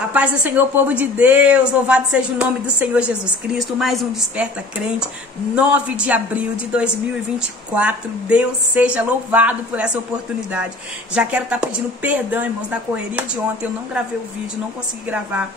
A paz do Senhor, povo de Deus, louvado seja o nome do Senhor Jesus Cristo. Mais um Desperta Crente, 9 de abril de 2024. Deus seja louvado por essa oportunidade. Já quero estar pedindo perdão, irmãos, na correria de ontem. Eu não gravei o vídeo, não consegui gravar.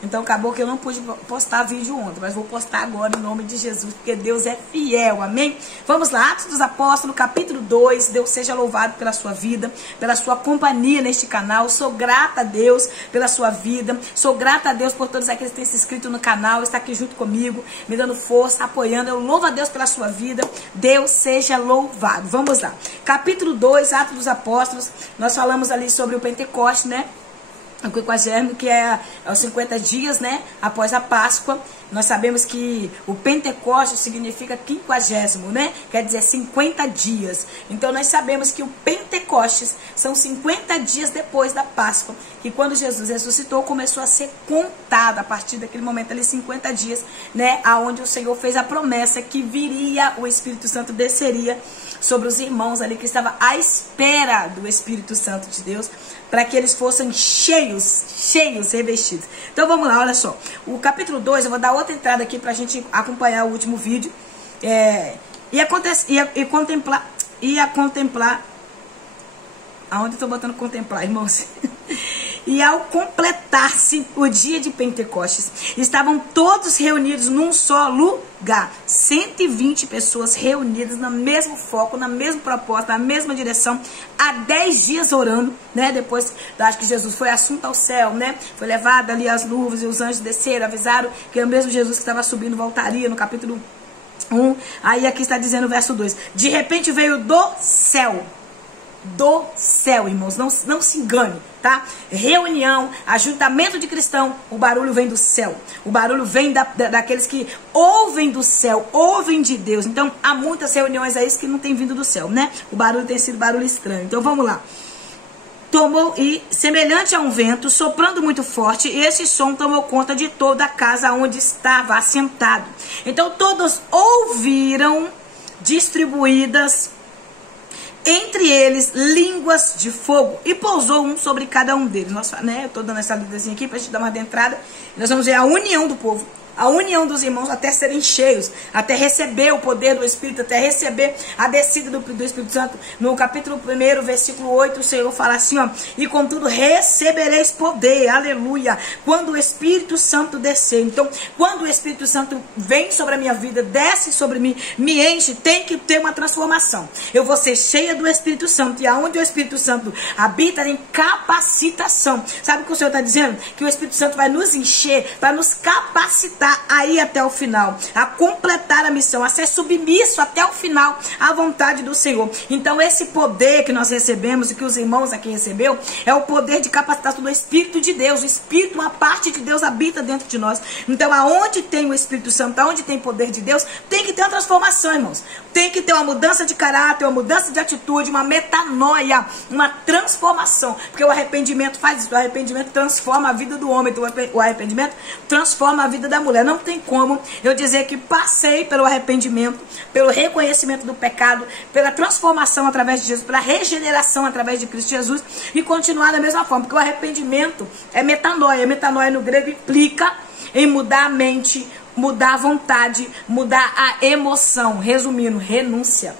Então acabou que eu não pude postar vídeo ontem, mas vou postar agora em nome de Jesus, porque Deus é fiel, amém? Vamos lá, Atos dos Apóstolos, capítulo 2, Deus seja louvado pela sua vida, pela sua companhia neste canal. Sou grata a Deus pela sua vida, sou grata a Deus por todos aqueles que têm se inscrito no canal, está aqui junto comigo, me dando força, apoiando. Eu louvo a Deus pela sua vida, Deus seja louvado. Vamos lá, capítulo 2, Atos dos Apóstolos, nós falamos ali sobre o Pentecoste, né? O 50º, que é os 50 dias, né, após a Páscoa. Nós sabemos que o Pentecoste significa 50º, né, quer dizer 50 dias. Então nós sabemos que o Pentecostes são 50 dias depois da Páscoa, que quando Jesus ressuscitou começou a ser contado a partir daquele momento ali, 50 dias, né, aonde o Senhor fez a promessa que viria, o Espírito Santo desceria sobre os irmãos ali que estavam à espera do Espírito Santo de Deus, para que eles fossem cheios, revestidos. Então vamos lá, olha só. O capítulo 2, eu vou dar outra entrada aqui para a gente acompanhar o último vídeo. Ia contemplar. Aonde eu estou botando contemplar, irmãos? E ao completar-se o dia de Pentecostes, estavam todos reunidos num só lugar. 120 pessoas reunidas no mesmo foco, na mesma proposta, na mesma direção, há 10 dias orando, né? Depois, acho que Jesus foi assunto ao céu, né? Foi levado ali as nuvens e os anjos desceram, avisaram que o mesmo Jesus que estava subindo voltaria no capítulo 1. Aí aqui está dizendo o verso 2. De repente veio do céu, irmãos, não se engane, tá? Reunião, ajuntamento de cristão, o barulho vem do céu, o barulho vem daqueles que ouvem do céu, ouvem de Deus. Então há muitas reuniões aí que não tem vindo do céu, né? O barulho tem sido barulho estranho. Então vamos lá. Tomou, e semelhante a um vento, soprando muito forte, esse som tomou conta de toda a casa onde estava assentado. Então todos ouviram distribuídas entre eles línguas de fogo, e pousou um sobre cada um deles. Nós, né, eu estou dando essa lidazinha aqui para a gente dar uma adentrada. Nós vamos ver a união do povo, a união dos irmãos até serem cheios, até receber o poder do Espírito, até receber a descida do Espírito Santo. No capítulo 1, versículo 8, o Senhor fala assim, ó: e contudo recebereis poder, aleluia, quando o Espírito Santo descer. Então, quando o Espírito Santo vem sobre a minha vida, desce sobre mim, me enche, tem que ter uma transformação. Eu vou ser cheia do Espírito Santo, e aonde o Espírito Santo habita, em capacitação. Sabe o que o Senhor está dizendo? Que o Espírito Santo vai nos encher, para nos capacitar aí até o final, a completar a missão, a ser submisso até o final à vontade do Senhor. Então esse poder que nós recebemos e que os irmãos aqui recebeu, é o poder de capacitação do Espírito de Deus. O Espírito, uma parte de Deus habita dentro de nós. Então aonde tem o Espírito Santo, aonde tem poder de Deus, tem que ter uma transformação, irmãos. Tem que ter uma mudança de caráter, uma mudança de atitude, uma metanoia, uma transformação, porque o arrependimento faz isso. O arrependimento transforma a vida do homem, o arrependimento transforma a vida da mulher. Não tem como eu dizer que passei pelo arrependimento, pelo reconhecimento do pecado, pela transformação através de Jesus, pela regeneração através de Cristo Jesus, e continuar da mesma forma, porque o arrependimento é metanoia. Metanoia no grego implica em mudar a mente, mudar a vontade, mudar a emoção. Resumindo, renúncia.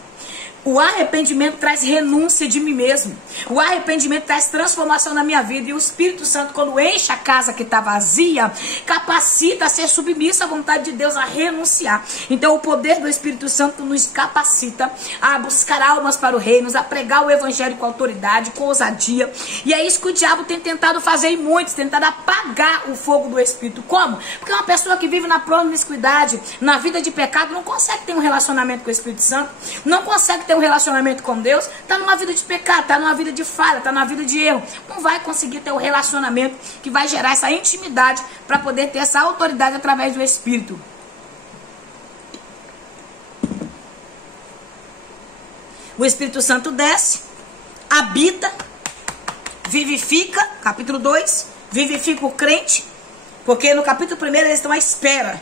O arrependimento traz renúncia de mim mesmo. O arrependimento traz transformação na minha vida. E o Espírito Santo, quando enche a casa que está vazia, capacita a ser submissa à vontade de Deus, a renunciar. Então o poder do Espírito Santo nos capacita a buscar almas para o reino, a pregar o evangelho com autoridade, com ousadia. E é isso que o diabo tem tentado fazer em muitos, tentado apagar o fogo do Espírito. Como? Porque uma pessoa que vive na promiscuidade, na vida de pecado, não consegue ter um relacionamento com o Espírito Santo, não consegue ter um relacionamento com Deus, está numa vida de pecado, está numa vida de falha, está numa vida de erro. Não vai conseguir ter o relacionamento que vai gerar essa intimidade para poder ter essa autoridade através do Espírito. O Espírito Santo desce, habita, vivifica, capítulo 2, vivifica o crente, porque no capítulo 1 eles estão à espera.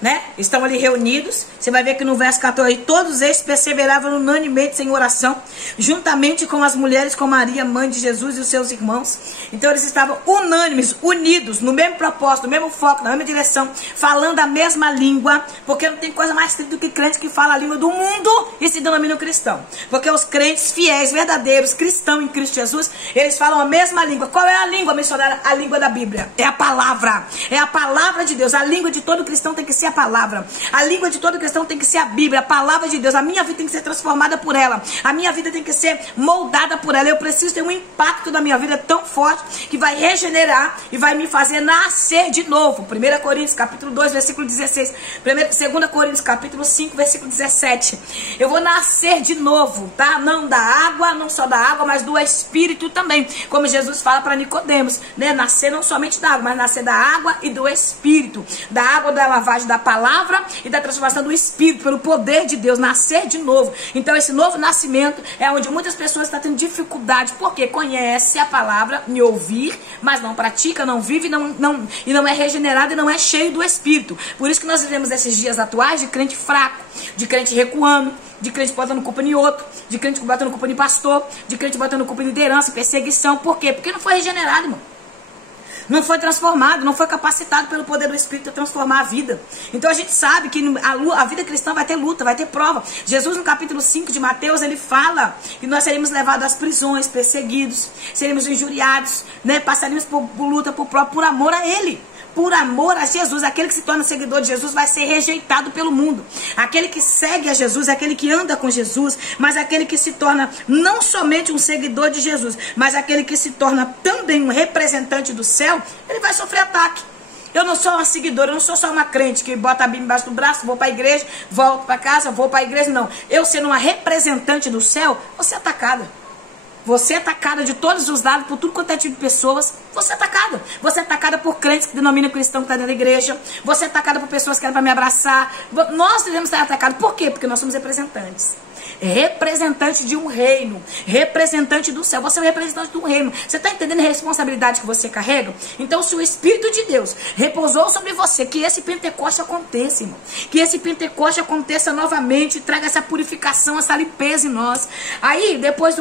né? Estão ali reunidos. Você vai ver que no verso 14, todos estes perseveravam unanimemente em oração, juntamente com as mulheres, com Maria, mãe de Jesus e os seus irmãos. Então eles estavam unânimes, unidos, no mesmo propósito, no mesmo foco, na mesma direção, falando a mesma língua, porque não tem coisa mais triste do que crente que fala a língua do mundo e se denomina cristão. Porque os crentes fiéis, verdadeiros, cristãos em Cristo Jesus, eles falam a mesma língua. Qual é a língua missionária? A língua da Bíblia. É a palavra. É a palavra de Deus. A língua de todo cristão tem que ser a palavra. A língua de todo cristão tem que ser a Bíblia, a palavra de Deus. A minha vida tem que ser transformada por ela. A minha vida tem que ser moldada por ela. Eu preciso ter um impacto na minha vida tão forte que vai regenerar e vai me fazer nascer de novo. 1 Coríntios capítulo 2, versículo 16. 2 Coríntios capítulo 5, versículo 17. Eu vou nascer de novo, tá? Não da água, não só da água, mas do Espírito também. Como Jesus fala para Nicodemos, né? Nascer não somente da água, mas nascer da água e do Espírito. Da água, da lavagem da palavra e da transformação do Espírito, pelo poder de Deus, nascer de novo. Então esse novo nascimento é onde muitas pessoas estão tendo dificuldade, porque conhece a palavra, me ouvir, mas não pratica, não vive, e não é regenerado e não é cheio do Espírito. Por isso que nós vivemos esses dias atuais de crente fraco, de crente recuando, de crente botando culpa em outro, de crente botando culpa em pastor, de crente botando culpa em liderança, perseguição. Por quê? Porque não foi regenerado, irmão. Não foi transformado, não foi capacitado pelo poder do Espírito a transformar a vida. Então a gente sabe que a vida cristã vai ter luta, vai ter prova. Jesus no capítulo 5 de Mateus, ele fala que nós seremos levados às prisões, perseguidos, seremos injuriados, né? Passaríamos por luta por amor a Ele. Por amor a Jesus. Aquele que se torna seguidor de Jesus vai ser rejeitado pelo mundo. Aquele que segue a Jesus, aquele que anda com Jesus, mas aquele que se torna não somente um seguidor de Jesus, mas aquele que se torna também um representante do céu, ele vai sofrer ataque. Eu não sou uma seguidora, eu não sou só uma crente que bota a Bíblia embaixo do braço, vou para a igreja, volto para casa, vou para a igreja. Não. Eu sendo uma representante do céu, vou ser atacada. Você é atacada de todos os lados, por tudo quanto é tipo de pessoas. Você é atacada. Você é atacada por crentes que denominam cristão que está dentro da igreja. Você é atacada por pessoas que querem para me abraçar. Nós devemos ser atacados. Por quê? Porque nós somos representantes. Representante de um reino. Representante do céu. Você é um representante de um reino. Você está entendendo a responsabilidade que você carrega? Então, se o Espírito de Deus repousou sobre você, que esse Pentecoste aconteça, irmão. Que esse Pentecoste aconteça novamente. Traga essa purificação, essa limpeza em nós. Aí, depois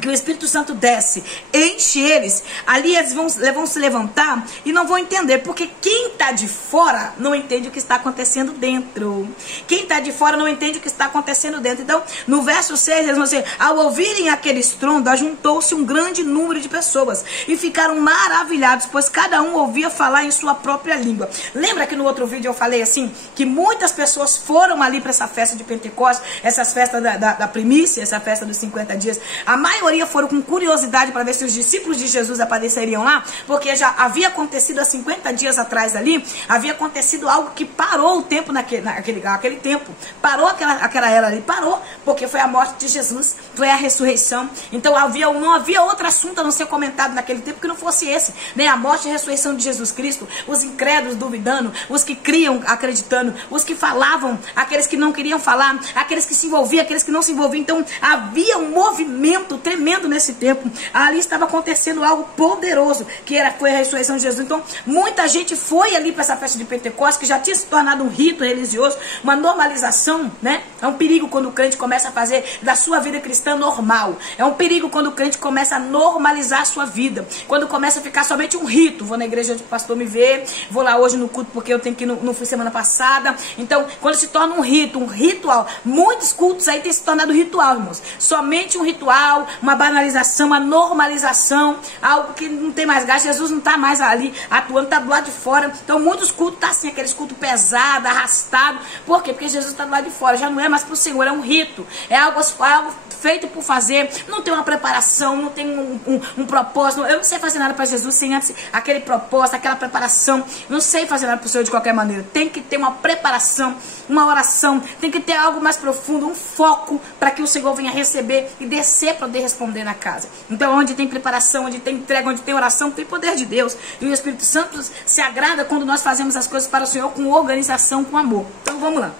que o Espírito Santo desce, enche eles, ali eles vão se levantar e não vão entender, porque quem está de fora não entende o que está acontecendo dentro. Quem está de fora não entende o que está acontecendo dentro. Então, no verso 6, eles vão dizer, ao ouvirem aquele estrondo, ajuntou-se um grande número de pessoas e ficaram maravilhados, pois cada um ouvia falar em sua própria língua. Lembra que no outro vídeo eu falei assim, que muitas pessoas foram ali para essa festa de Pentecostes, essas festas da primícia, essa festa dos 50 dias, a maioria foram com curiosidade para ver se os discípulos de Jesus apareceriam lá, porque já havia acontecido há 50 dias atrás ali, havia acontecido algo que parou o tempo naquele tempo, parou aquela era ali, parou, porque foi a morte de Jesus, foi a ressurreição. Então não havia outro assunto a não ser comentado naquele tempo que não fosse esse, né? A morte e a ressurreição de Jesus Cristo, os incrédulos duvidando, os que criam acreditando, os que falavam, aqueles que não queriam falar, aqueles que se envolviam, aqueles que não se envolviam. Então havia um movimento tremendo nesse tempo. Ali estava acontecendo algo poderoso, foi a ressurreição de Jesus. Então muita gente foi ali para essa festa de Pentecostes, que já tinha se tornado um rito religioso, uma normalização, né? É um perigo quando o crente começa a fazer da sua vida cristã normal. É um perigo quando o crente começa a normalizar a sua vida, quando começa a ficar somente um rito. Vou na igreja onde o pastor me vê, vou lá hoje no culto porque eu tenho que ir, não fui semana passada. Então quando se torna um rito, um ritual, muitos cultos aí tem se tornado ritual, irmãos. Somente um ritual, uma banalização, uma normalização, algo que não tem mais gás. Jesus não está mais ali atuando, está do lado de fora. Então muitos cultos estão assim, aqueles cultos pesados, arrastados. Por quê? Porque Jesus está do lado de fora, já não é mais para o Senhor, é um rito, é algo feito por fazer, não tem uma preparação, não tem um propósito. Eu não sei fazer nada para Jesus sem antes aquele propósito, aquela preparação. Não sei fazer nada para o Senhor de qualquer maneira. Tem que ter uma preparação, uma oração, tem que ter algo mais profundo, um foco para que o Senhor venha receber e descer para poder responder na casa. Então onde tem preparação, onde tem entrega, onde tem oração, tem poder de Deus. E o Espírito Santo se agrada quando nós fazemos as coisas para o Senhor com organização, com amor. Então vamos lá.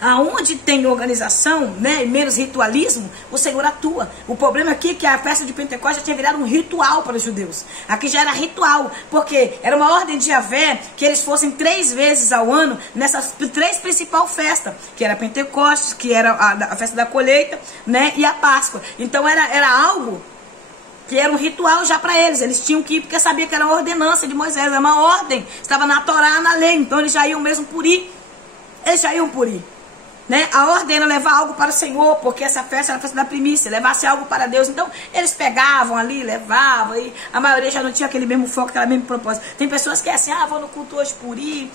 Aonde tem organização, né, e menos ritualismo, o Senhor atua. O problema aqui é que a festa de Pentecostes já tinha virado um ritual para os judeus. Aqui já era ritual, porque era uma ordem de Javé que eles fossem 3 vezes ao ano nessas 3 principais festas, que era Pentecostes, que era a festa da colheita, né, e a Páscoa. Então era algo que era um ritual já para eles. Eles tinham que ir porque sabia que era uma ordenança de Moisés, era uma ordem, estava na Torá, na lei, então eles já iam mesmo por ir. Eles já iam por ir. Né? A ordem era levar algo para o Senhor, porque essa festa era a festa da primícia, levasse algo para Deus. Então, eles pegavam ali, levavam, e a maioria já não tinha aquele mesmo foco, aquele mesmo propósito. Tem pessoas que é assim, vou no culto hoje por ir,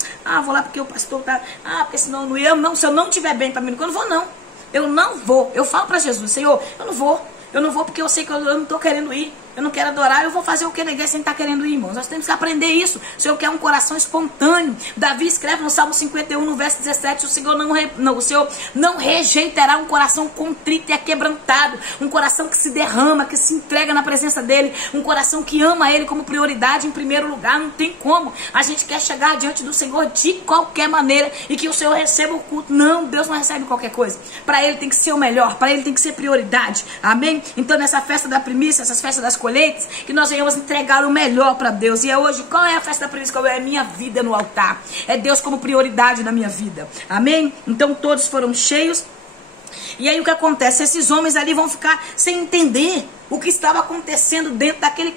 vou lá porque o pastor tá, porque senão eu não ia. Não, se eu não estiver bem para mim, eu não vou não. Eu não vou. Eu falo para Jesus, Senhor, eu não vou. Eu não vou porque eu sei que eu não estou querendo ir. Eu não quero adorar, eu vou fazer o que na igreja sem estar querendo ir, irmãos. Nós temos que aprender isso. O Senhor quer um coração espontâneo. Davi escreve no Salmo 51, no verso 17, o Senhor não rejeitará um coração contrito e aquebrantado. Um coração que se derrama, que se entrega na presença dele. Um coração que ama ele como prioridade em primeiro lugar. Não tem como. A gente quer chegar diante do Senhor de qualquer maneira e que o Senhor receba o culto. Não, Deus não recebe qualquer coisa. Para ele tem que ser o melhor, para ele tem que ser prioridade. Amém? Então nessa festa da primícia, essas festas das colheitas, que nós venhamos entregar o melhor para Deus. E é hoje, qual é a festa da primícia? Qual é a minha vida no altar? É Deus como prioridade na minha vida. Amém? Então todos foram cheios. E aí o que acontece? Esses homens ali vão ficar sem entender o que estava acontecendo dentro daquele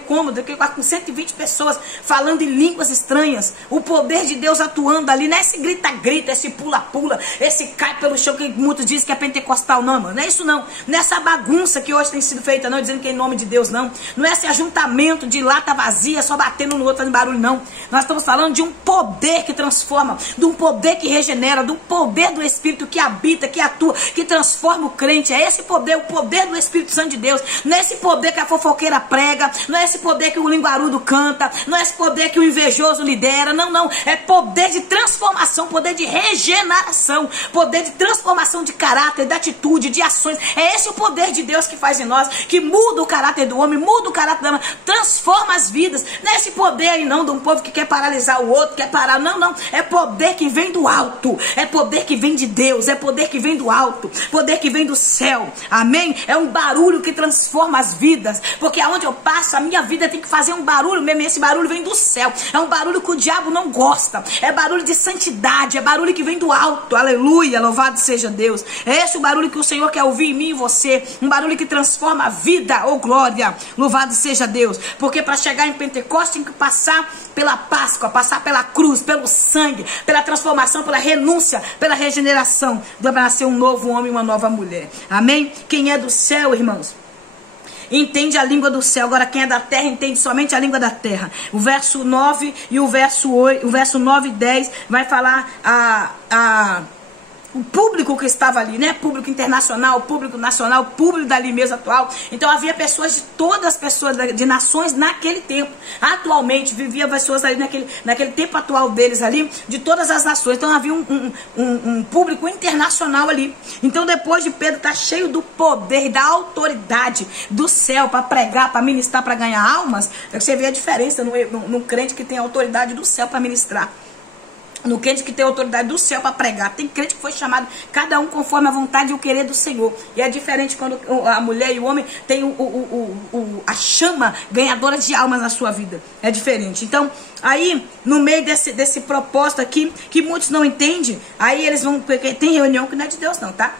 cômodo, daquele quarto com 120 pessoas falando em línguas estranhas. O poder de Deus atuando ali, não é esse grita-grita, esse pula-pula, esse cai pelo chão que muitos dizem que é pentecostal, não, mano. Não é isso não. Não é essa bagunça que hoje tem sido feita, não, dizendo que é em nome de Deus, não. Não é esse ajuntamento de lata vazia, só batendo no outro, fazendo barulho, não. Nós estamos falando de um poder que transforma, de um poder que regenera, de um poder do Espírito que habita, que atua, que transforma o crente. É esse poder, o poder do Espírito Santo de Deus. Não é esse poder que a fofoqueira prega, não é esse poder que o linguarudo canta, não é esse poder que o invejoso lidera, não, não. É poder de transformação, poder de regeneração, poder de transformação de caráter, de atitude, de ações. É esse o poder de Deus que faz em nós, que muda o caráter do homem, muda o caráter da mulher, transforma as vidas. Não é esse poder aí não, de um povo que quer paralisar o outro, quer parar, não, não. É poder que vem do alto, é poder que vem de Deus, é poder que vem do alto, poder que vem do céu. Amém? É um barulho que transforma as vidas, porque aonde eu passo, a minha vida tem que fazer um barulho mesmo, e esse barulho vem do céu. É um barulho que o diabo não gosta, é barulho de santidade, é barulho que vem do alto. Aleluia, louvado seja Deus. É esse o barulho que o Senhor quer ouvir em mim e você, um barulho que transforma a vida. Oh glória, louvado seja Deus. Porque para chegar em Pentecostes tem que passar pela Páscoa, passar pela cruz, pelo sangue, pela transformação, pela renúncia, pela regeneração, para nascer um novo homem e uma nova mulher. Amém? Quem é do céu, irmãos, entende a língua do céu. Agora quem é da terra entende somente a língua da terra. O verso 9 e o verso 8, o verso 9 e 10 vai falar o público que estava ali, né? Público internacional, público nacional, público dali mesmo atual. Então havia pessoas de todas as pessoas de nações naquele tempo. Atualmente vivia pessoas ali naquele tempo atual deles ali, de todas as nações. Então havia um público internacional ali. Então depois de Pedro estar cheio do poder e da autoridade do céu para pregar, para ministrar, para ganhar almas, você vê a diferença no crente que tem a autoridade do céu para ministrar, no crente que tem autoridade do céu para pregar. Tem crente que foi chamado, cada um conforme a vontade e o querer do Senhor. E é diferente quando a mulher e o homem tem a chama ganhadora de almas na sua vida. É diferente. Então, aí, no meio desse propósito aqui, que muitos não entendem, aí eles vão, porque tem reunião que não é de Deus não, tá?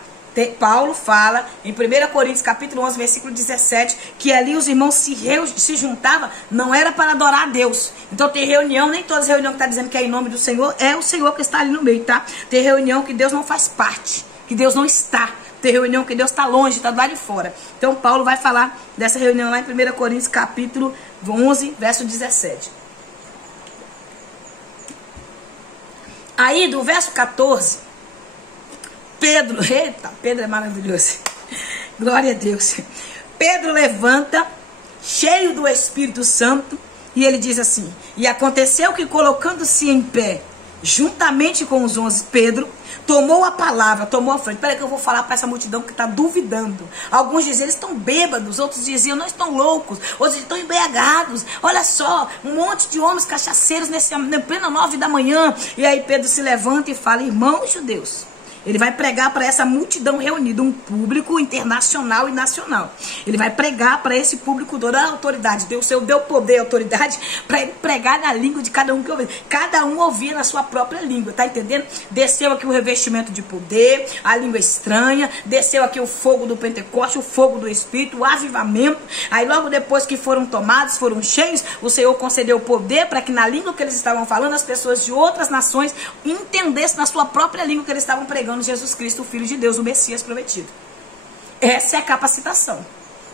Paulo fala em 1 Coríntios capítulo 11, versículo 17, que ali os irmãos se juntavam, não era para adorar a Deus. Então tem reunião, nem todas as reuniões que está dizendo que é em nome do Senhor, é o Senhor que está ali no meio, tá? Tem reunião que Deus não faz parte, que Deus não está. Tem reunião que Deus está longe, está do lado de fora. Então Paulo vai falar dessa reunião lá em 1 Coríntios capítulo 11, verso 17. Aí do verso 14... Pedro é maravilhoso, glória a Deus. Pedro levanta, cheio do Espírito Santo, e ele diz assim: e aconteceu que, colocando-se em pé, juntamente com os 11, Pedro tomou a palavra, tomou a frente. Peraí que eu vou falar para essa multidão que está duvidando. Alguns diziam, eles estão bêbados, outros diziam, não estão loucos, outros estão embriagados. Olha só, um monte de homens cachaceiros na plena 9 da manhã. E aí Pedro se levanta e fala: irmãos judeus, Ele vai pregar para essa multidão reunida, um público internacional e nacional. Ele vai pregar para esse público toda a autoridade. Deus deu poder e autoridade para ele pregar na língua de cada um que ouvia. Cada um ouvia na sua própria língua, tá entendendo? Desceu aqui o revestimento de poder, a língua estranha, desceu aqui o fogo do Pentecoste, o fogo do Espírito, o avivamento. Aí logo depois que foram tomados, foram cheios, o Senhor concedeu poder para que na língua que eles estavam falando, as pessoas de outras nações entendessem na sua própria língua que eles estavam pregando Jesus Cristo, o Filho de Deus, o Messias prometido. Essa é a capacitação.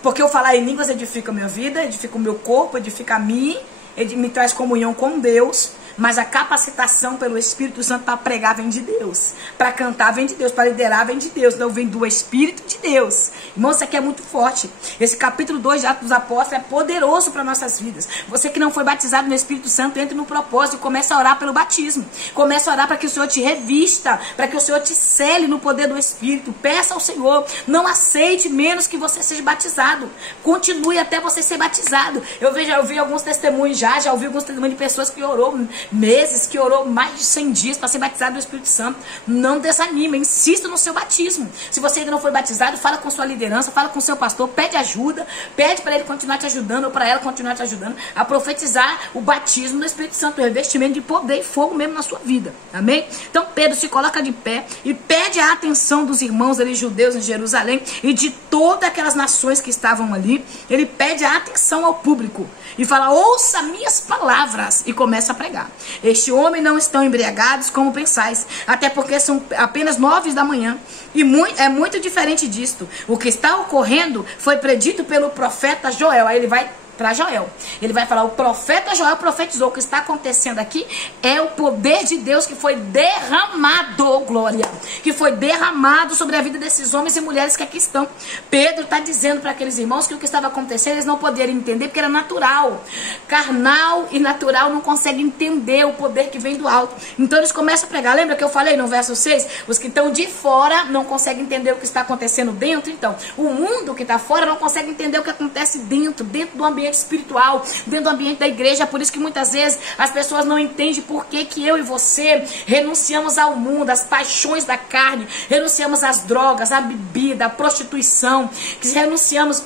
Porque eu falar em línguas edifica a minha vida, edifica o meu corpo, edifica a mim, me traz comunhão com Deus. Mas a capacitação pelo Espírito Santo para pregar vem de Deus. Para cantar vem de Deus. Para liderar vem de Deus. Não vem do Espírito de Deus. Irmão, isso aqui é muito forte. Esse capítulo 2 de Atos dos Apóstolos é poderoso para nossas vidas. Você que não foi batizado no Espírito Santo, entre no propósito e comece a orar pelo batismo. Comece a orar para que o Senhor te revista. Para que o Senhor te cele no poder do Espírito. Peça ao Senhor. Não aceite menos que você seja batizado. Continue até você ser batizado. Eu vi alguns testemunhos já ouvi alguns testemunhos de pessoas que orou meses, que orou mais de 100 dias para ser batizado no Espírito Santo. Não desanime, insista no seu batismo. Se você ainda não foi batizado, fala com sua liderança, fala com seu pastor, pede ajuda, pede para ele continuar te ajudando ou para ela continuar te ajudando a profetizar o batismo do Espírito Santo, o revestimento de poder e fogo mesmo na sua vida. Amém? Então Pedro se coloca de pé e pede a atenção dos irmãos ali judeus em Jerusalém e de todas aquelas nações que estavam ali. Ele pede a atenção ao público e fala: ouça minhas palavras, e começa a pregar. Este homem não estão embriagados como pensais, até porque são apenas 9 da manhã, e é muito diferente disto. O que está ocorrendo foi predito pelo profeta Joel. Aí ele vai para Joel. Ele vai falar: o profeta Joel profetizou. O que está acontecendo aqui é o poder de Deus que foi derramado, glória, que foi derramado sobre a vida desses homens e mulheres que aqui estão. Pedro está dizendo para aqueles irmãos que o que estava acontecendo eles não poderiam entender porque era natural. Carnal e natural não conseguem entender o poder que vem do alto. Então eles começam a pregar. Lembra que eu falei no verso 6? Os que estão de fora não conseguem entender o que está acontecendo dentro. Então, o mundo que está fora não consegue entender o que acontece dentro do ambiente espiritual, dentro do ambiente da igreja. Por isso que muitas vezes as pessoas não entendem por que eu e você renunciamos ao mundo, às paixões da carne, renunciamos às drogas, à bebida, à prostituição, que renunciamos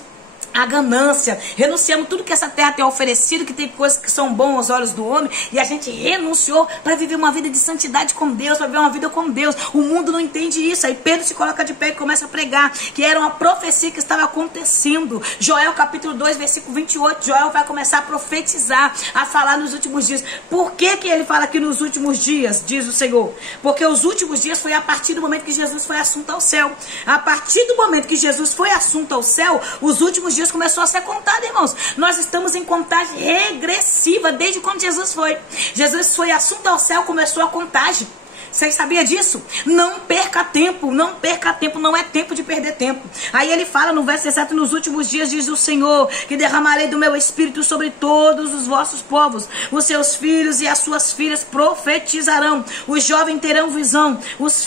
a ganância, renunciamos tudo que essa terra tem oferecido, que tem coisas que são boas aos olhos do homem, e a gente renunciou para viver uma vida de santidade com Deus, para viver uma vida com Deus. O mundo não entende isso. Aí Pedro se coloca de pé e começa a pregar, que era uma profecia que estava acontecendo. Joel capítulo 2, versículo 28, Joel vai começar a profetizar, a falar nos últimos dias. Por que ele fala aqui nos últimos dias, diz o Senhor? Porque os últimos dias foi a partir do momento que Jesus foi assunto ao céu. A partir do momento que Jesus foi assunto ao céu, os últimos dias começou a ser contado, irmãos. Nós estamos em contagem regressiva desde quando Jesus foi. Jesus foi assunto ao céu, começou a contagem. Você sabia disso? Não perca tempo, não perca tempo, não é tempo de perder tempo. Aí ele fala no verso 17: nos últimos dias diz o Senhor, que derramarei do meu espírito sobre todos os vossos povos. Os seus filhos e as suas filhas profetizarão. Os jovens terão visão. Os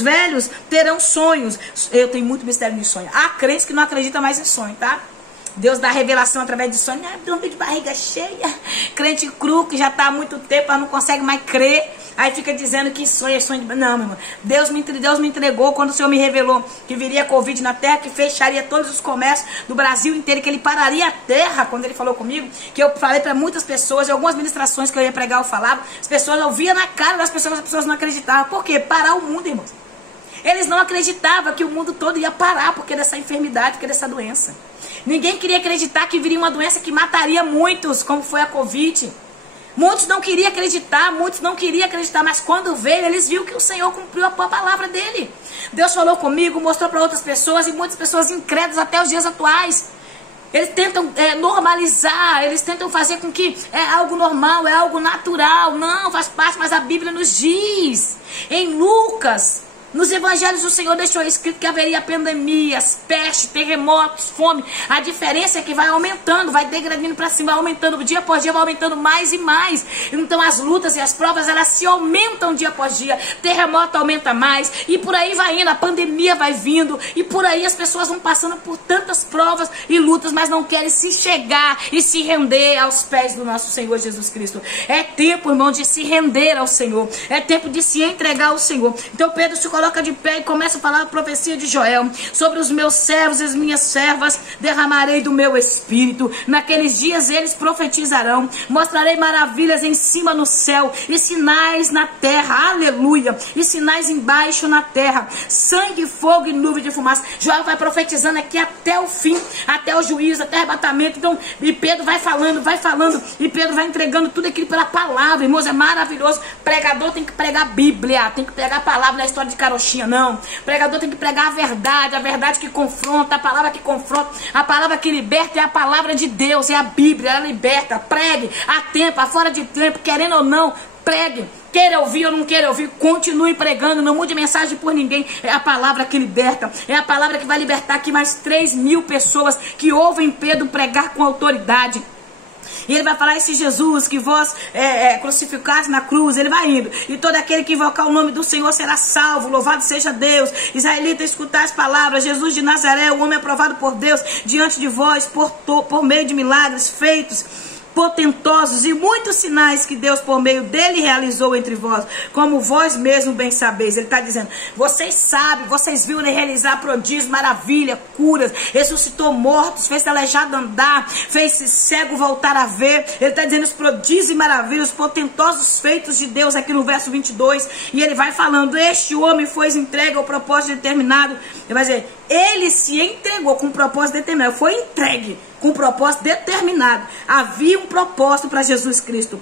velhos terão sonhos. Eu tenho muito mistério de sonho. Há crentes que não acreditam mais em sonho, tá? Deus dá revelação através de sonho. Dormir de barriga cheia. Crente cru que já está há muito tempo, ela não consegue mais crer. Aí fica dizendo que sonho é sonho de... Não, meu irmão. Deus me entregou quando o Senhor me revelou que viria Covid na terra, que fecharia todos os comércios do Brasil inteiro, que ele pararia a terra. Quando ele falou comigo, que eu falei para muitas pessoas, em algumas ministrações que eu ia pregar, eu falava, as pessoas ouviam na cara das pessoas, as pessoas não acreditavam. Por quê? Parar o mundo, irmãos. Eles não acreditavam que o mundo todo ia parar porque dessa enfermidade, porque dessa doença. Ninguém queria acreditar que viria uma doença que mataria muitos, como foi a Covid. Muitos não queriam acreditar, mas quando veio, eles viram que o Senhor cumpriu a palavra dele. Deus falou comigo, mostrou para outras pessoas, e muitas pessoas incrédulas até os dias atuais. Eles tentam normalizar, eles tentam fazer com que é algo normal, é algo natural. Não, faz parte, mas a Bíblia nos diz, em Lucas, nos evangelhos do Senhor deixou escrito que haveria pandemias, peste, terremotos, fome. A diferença é que vai aumentando, vai degradando para cima, vai aumentando dia após dia, vai aumentando mais e mais. Então as lutas e as provas, elas se aumentam dia após dia. Terremoto aumenta mais e por aí vai indo, a pandemia vai vindo e por aí as pessoas vão passando por tantas provas e lutas, mas não querem se chegar e se render aos pés do nosso Senhor Jesus Cristo. É tempo, irmão, de se render ao Senhor. É tempo de se entregar ao Senhor. Então Pedro se coloca coloca de pé e começa a falar a profecia de Joel. Sobre os meus servos e as minhas servas derramarei do meu espírito. Naqueles dias eles profetizarão. Mostrarei maravilhas em cima no céu e sinais na terra. Aleluia. E sinais embaixo na terra. Sangue, fogo e nuvem de fumaça. Joel vai profetizando aqui até o fim, até o juízo, até o arrebatamento. Então, e Pedro vai falando, e Pedro vai entregando tudo aquilo pela palavra. Irmãos, é maravilhoso. Pregador tem que pregar a Bíblia, tem que pregar a palavra, na história de carochinha, não. Pregador tem que pregar a verdade que confronta, a palavra que confronta, a palavra que liberta é a palavra de Deus, é a Bíblia, ela liberta. Pregue a tempo, a fora de tempo, querendo ou não, pregue. Queira ouvir ou não queira ouvir, continue pregando, não mude mensagem por ninguém. É a palavra que liberta, é a palavra que vai libertar aqui mais 3.000 pessoas que ouvem Pedro pregar com autoridade. E ele vai falar, esse Jesus que vós crucificaste na cruz, ele vai indo. E todo aquele que invocar o nome do Senhor será salvo, louvado seja Deus. Israelita, escutai as palavras, Jesus de Nazaré, o homem aprovado por Deus, diante de vós, por meio de milagres feitos, potentosos e muitos sinais que Deus por meio dele realizou entre vós, como vós mesmo bem sabeis. Ele está dizendo, vocês sabem, vocês viram ele realizar prodígios, maravilha, curas, ressuscitou mortos, fez aleijado andar, fez cego voltar a ver. Ele está dizendo os prodígios e maravilhas, os potentosos feitos de Deus aqui no verso 22, e ele vai falando, este homem foi entregue ao propósito determinado. Ele vai dizer, ele se entregou com um propósito determinado, foi entregue com um propósito determinado. Havia um propósito para Jesus Cristo,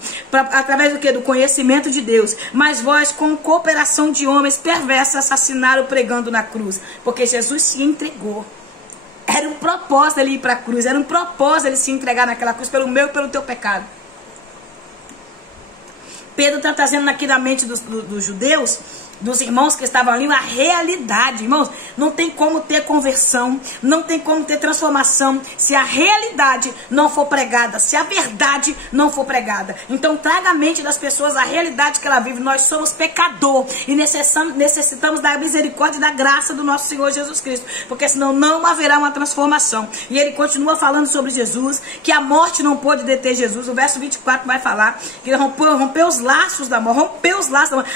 através do que? Do conhecimento de Deus. Mas vós, com cooperação de homens perversos, assassinaram pregando na cruz, porque Jesus se entregou. Era um propósito ele ir para a cruz, era um propósito ele se entregar naquela cruz pelo meu e pelo teu pecado. Pedro está trazendo aqui na mente dos judeus, dos irmãos que estavam ali, uma realidade. Irmãos, não tem como ter conversão, não tem como ter transformação se a realidade não for pregada, se a verdade não for pregada. Então traga à mente das pessoas a realidade que ela vive. Nós somos pecador e necessitamos da misericórdia e da graça do nosso Senhor Jesus Cristo, porque senão não haverá uma transformação. E ele continua falando sobre Jesus, que a morte não pôde deter Jesus. O verso 24 vai falar que ele rompeu os laços da morte,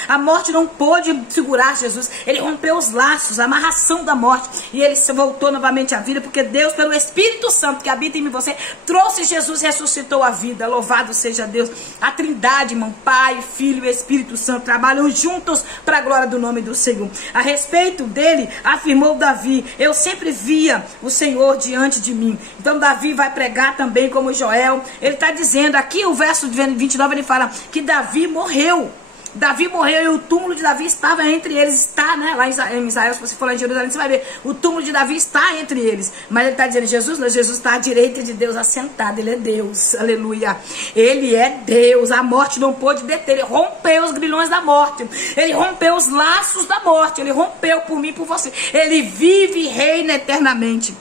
a morte não pôde segurar Jesus, ele rompeu os laços, a amarração da morte, e ele se voltou novamente à vida, porque Deus, pelo Espírito Santo que habita em mim e você, trouxe Jesus, ressuscitou a vida. Louvado seja Deus. A Trindade, irmão, Pai, Filho e Espírito Santo trabalham juntos para a glória do nome do Senhor. A respeito dele, afirmou Davi, eu sempre via o Senhor diante de mim. Então Davi vai pregar também como Joel. Ele está dizendo aqui, o verso 29, ele fala que Davi morreu. Davi morreu e o túmulo de Davi estava entre eles. Está, né? Lá em Israel, se você for lá em Jerusalém, você vai ver. O túmulo de Davi está entre eles. Mas ele está dizendo, Jesus está à direita de Deus, assentado. Ele é Deus. Aleluia. Ele é Deus. A morte não pôde deter. Ele rompeu os grilhões da morte. Ele rompeu os laços da morte. Ele rompeu por mim e por você. Ele vive e reina eternamente.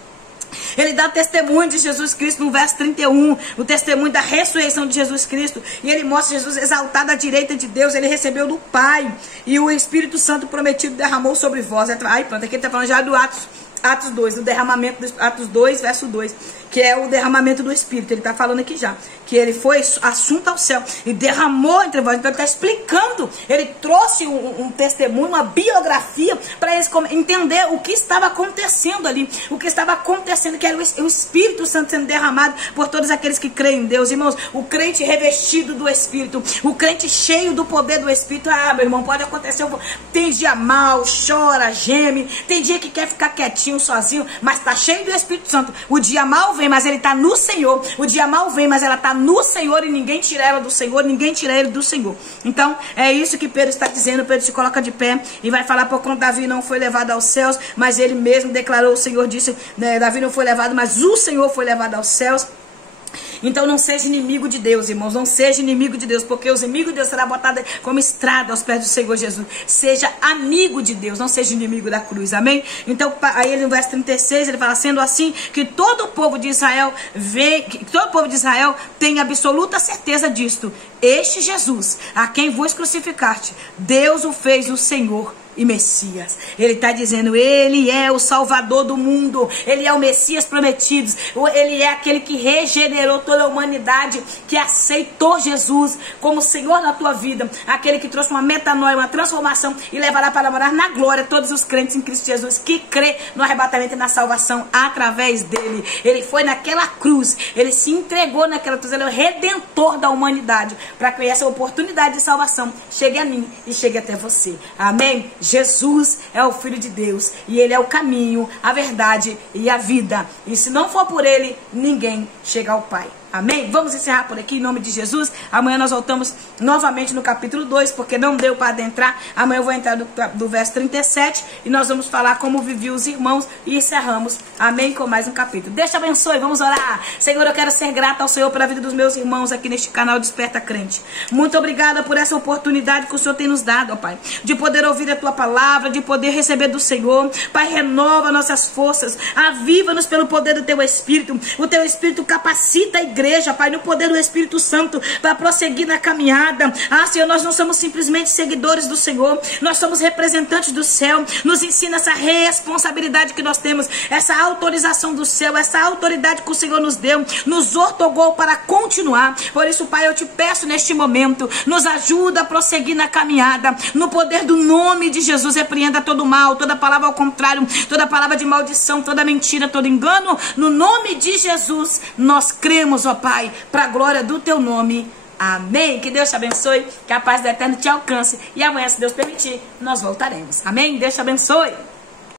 Ele dá testemunho de Jesus Cristo no verso 31, o testemunho da ressurreição de Jesus Cristo, e ele mostra Jesus exaltado à direita de Deus. Ele recebeu do Pai, e o Espírito Santo prometido derramou sobre vós. Aí pronto, aqui ele está falando já do Atos 2, o derramamento do Atos 2, verso 2, que é o derramamento do Espírito. Ele está falando aqui já, que ele foi assunto ao céu e derramou entre vós. Então ele está explicando, ele trouxe um testemunho, uma biografia, para eles entender o que estava acontecendo ali, o que estava acontecendo, que era o Espírito Santo sendo derramado por todos aqueles que creem em Deus. Irmãos, o crente revestido do Espírito, o crente cheio do poder do Espírito. Ah, meu irmão, pode acontecer, tem dia mal, chora, geme, tem dia que quer ficar quietinho, sozinho, mas está cheio do Espírito Santo. O dia mal vem, mas ele está no Senhor. O dia mal vem, mas ela está no Senhor, e ninguém tira ela do Senhor, ninguém tira ele do Senhor. Então, é isso que Pedro está dizendo. Pedro se coloca de pé e vai falar, por quanto Davi não foi levado aos céus, mas ele mesmo declarou, o Senhor disse, né, Davi não foi levado, mas o Senhor foi levado aos céus. Então não seja inimigo de Deus, irmãos, não seja inimigo de Deus, porque os inimigos de Deus serão botados como estrada aos pés do Senhor Jesus. Seja amigo de Deus, não seja inimigo da cruz, amém? Então aí ele no verso 36, ele fala, sendo assim, que todo o povo de Israel tem absoluta certeza disto, este Jesus, a quem vos crucificaste, Deus o fez o Senhor e Messias. Ele está dizendo, ele é o Salvador do mundo, ele é o Messias prometido, ele é aquele que regenerou toda a humanidade, que aceitou Jesus como Senhor na tua vida, aquele que trouxe uma metanoia, uma transformação e levará para morar na glória todos os crentes em Cristo Jesus, que crê no arrebatamento e na salvação através dele. Ele foi naquela cruz, ele se entregou naquela cruz, ele é o redentor da humanidade, para que essa oportunidade de salvação chegue a mim e chegue até você. Amém? Jesus é o Filho de Deus e ele é o caminho, a verdade e a vida. E se não for por ele, ninguém chega ao Pai. Amém? Vamos encerrar por aqui em nome de Jesus. Amanhã nós voltamos novamente no capítulo 2, porque não deu para adentrar. Amanhã eu vou entrar do verso 37 e nós vamos falar como viviam os irmãos e encerramos, amém, com mais um capítulo. Deus te abençoe, vamos orar. Senhor, eu quero ser grata ao Senhor pela vida dos meus irmãos aqui neste canal Desperta Crente. Muito obrigada por essa oportunidade que o Senhor tem nos dado, ó Pai, de poder ouvir a Tua palavra, de poder receber do Senhor. Pai, renova nossas forças, aviva-nos pelo poder do Teu Espírito. O Teu Espírito capacita a igreja, Pai, no poder do Espírito Santo, para prosseguir na caminhada. Ah, Senhor, nós não somos simplesmente seguidores do Senhor, nós somos representantes do céu. Nos ensina essa responsabilidade que nós temos, essa autorização do céu, essa autoridade que o Senhor nos deu, nos ortogou para continuar. Por isso, Pai, eu te peço neste momento, nos ajuda a prosseguir na caminhada, no poder do nome de Jesus. Repreenda todo mal, toda palavra ao contrário, toda palavra de maldição, toda mentira, todo engano, no nome de Jesus nós cremos, ó Pai, para a glória do Teu nome. Amém. Que Deus te abençoe, que a paz do Eterno te alcance. E amanhã, se Deus permitir, nós voltaremos. Amém. Deus te abençoe.